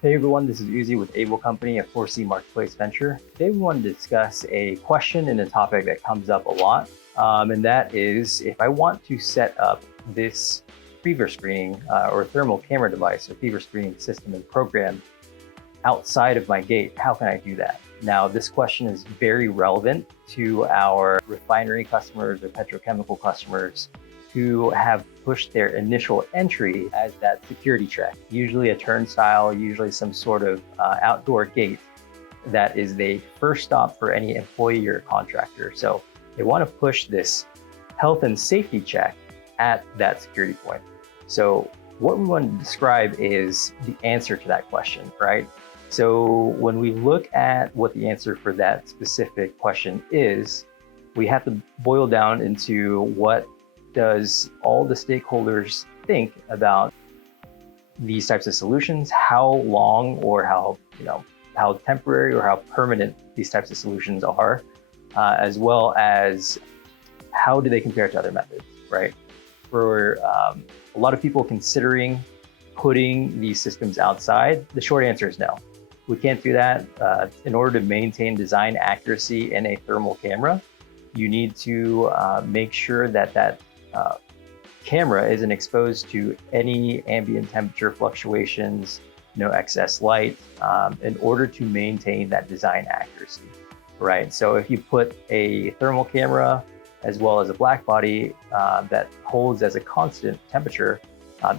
Hey everyone, this is Uzi with Able Company, a 4C marketplace venture. Today we want to discuss a question and a topic that comes up a lot, and that is if I want to set up this fever screening or thermal camera device or fever screening system and program outside of my gate, how can I do that? Now, this question is very relevant to our refinery customers or petrochemical customers who have pushed their initial entry as that security check, usually a turnstile, usually some sort of outdoor gate that is the first stop for any employee or contractor. So they want to push this health and safety check at that security point. So what we want to describe is the answer to that question, right? So when we look at what the answer for that specific question is, we have to boil down into what does all the stakeholders think about these types of solutions, how long or how temporary or how permanent these types of solutions are, as well as how do they compare to other methods, right? For a lot of people considering putting these systems outside, the short answer is no. We can't do that. In order to maintain design accuracy in a thermal camera, you need to make sure that that camera isn't exposed to any ambient temperature fluctuations, no excess light, in order to maintain that design accuracy, right? So if you put a thermal camera as well as a black body that holds as a constant temperature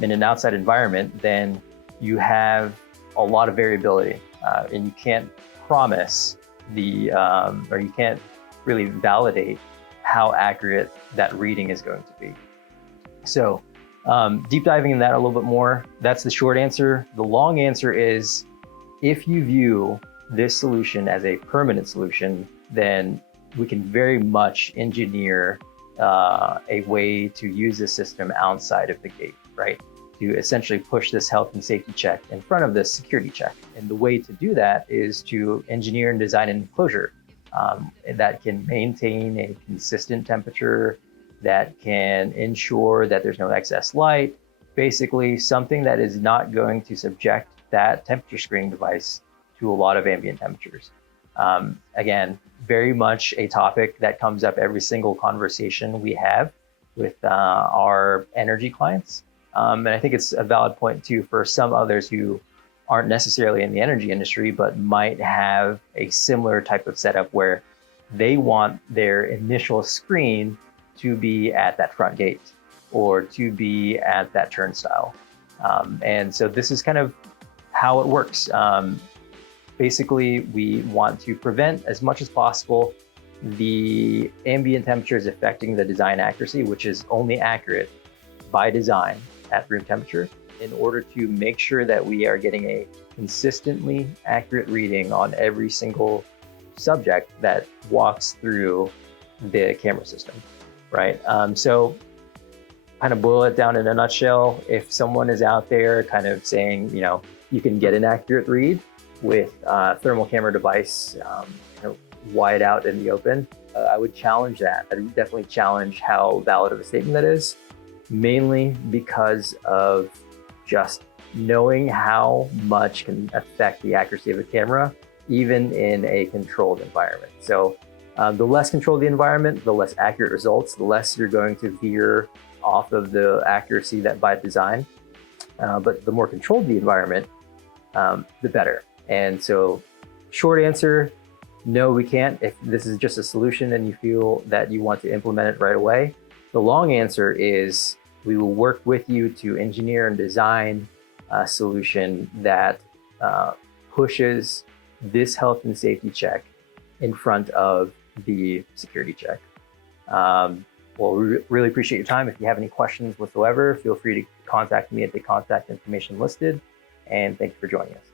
in an outside environment, then you have a lot of variability, and you can't promise or you can't really validate how accurate that reading is going to be. So deep diving in that a little bit more, that's the short answer. The long answer is, if you view this solution as a permanent solution, then we can very much engineer a way to use this system outside of the gate, right? To essentially push this health and safety check in front of this security check. And the way to do that is to engineer and design an enclosure that can maintain a consistent temperature, that can ensure that there's no excess light, basically something that is not going to subject that temperature screening device to a lot of ambient temperatures. Again, very much a topic that comes up every single conversation we have with our energy clients. And I think it's a valid point too for some others who aren't necessarily in the energy industry, but might have a similar type of setup where they want their initial screen to be at that front gate or to be at that turnstile. And so this is kind of how it works. Basically, we want to prevent as much as possible the ambient temperatures affecting the design accuracy, which is only accurate by design at room temperature, in order to make sure that we are getting a consistently accurate reading on every single subject that walks through the camera system, right? So kind of boil it down in a nutshell, if someone is out there kind of saying, you can get an accurate read with a thermal camera device wide out in the open, I would challenge that. I would definitely challenge how valid of a statement that is, mainly because of just knowing how much can affect the accuracy of a camera, even in a controlled environment. So the less controlled the environment, the less accurate results, the less you're going to veer off of the accuracy that by design. But the more controlled the environment, the better. And so short answer, no, we can't. If this is just a solution and you feel that you want to implement it right away. The long answer is, we will work with you to engineer and design a solution that pushes this health and safety check in front of the security check. Well, we really appreciate your time. If you have any questions whatsoever, feel free to contact me at the contact information listed. And thank you for joining us.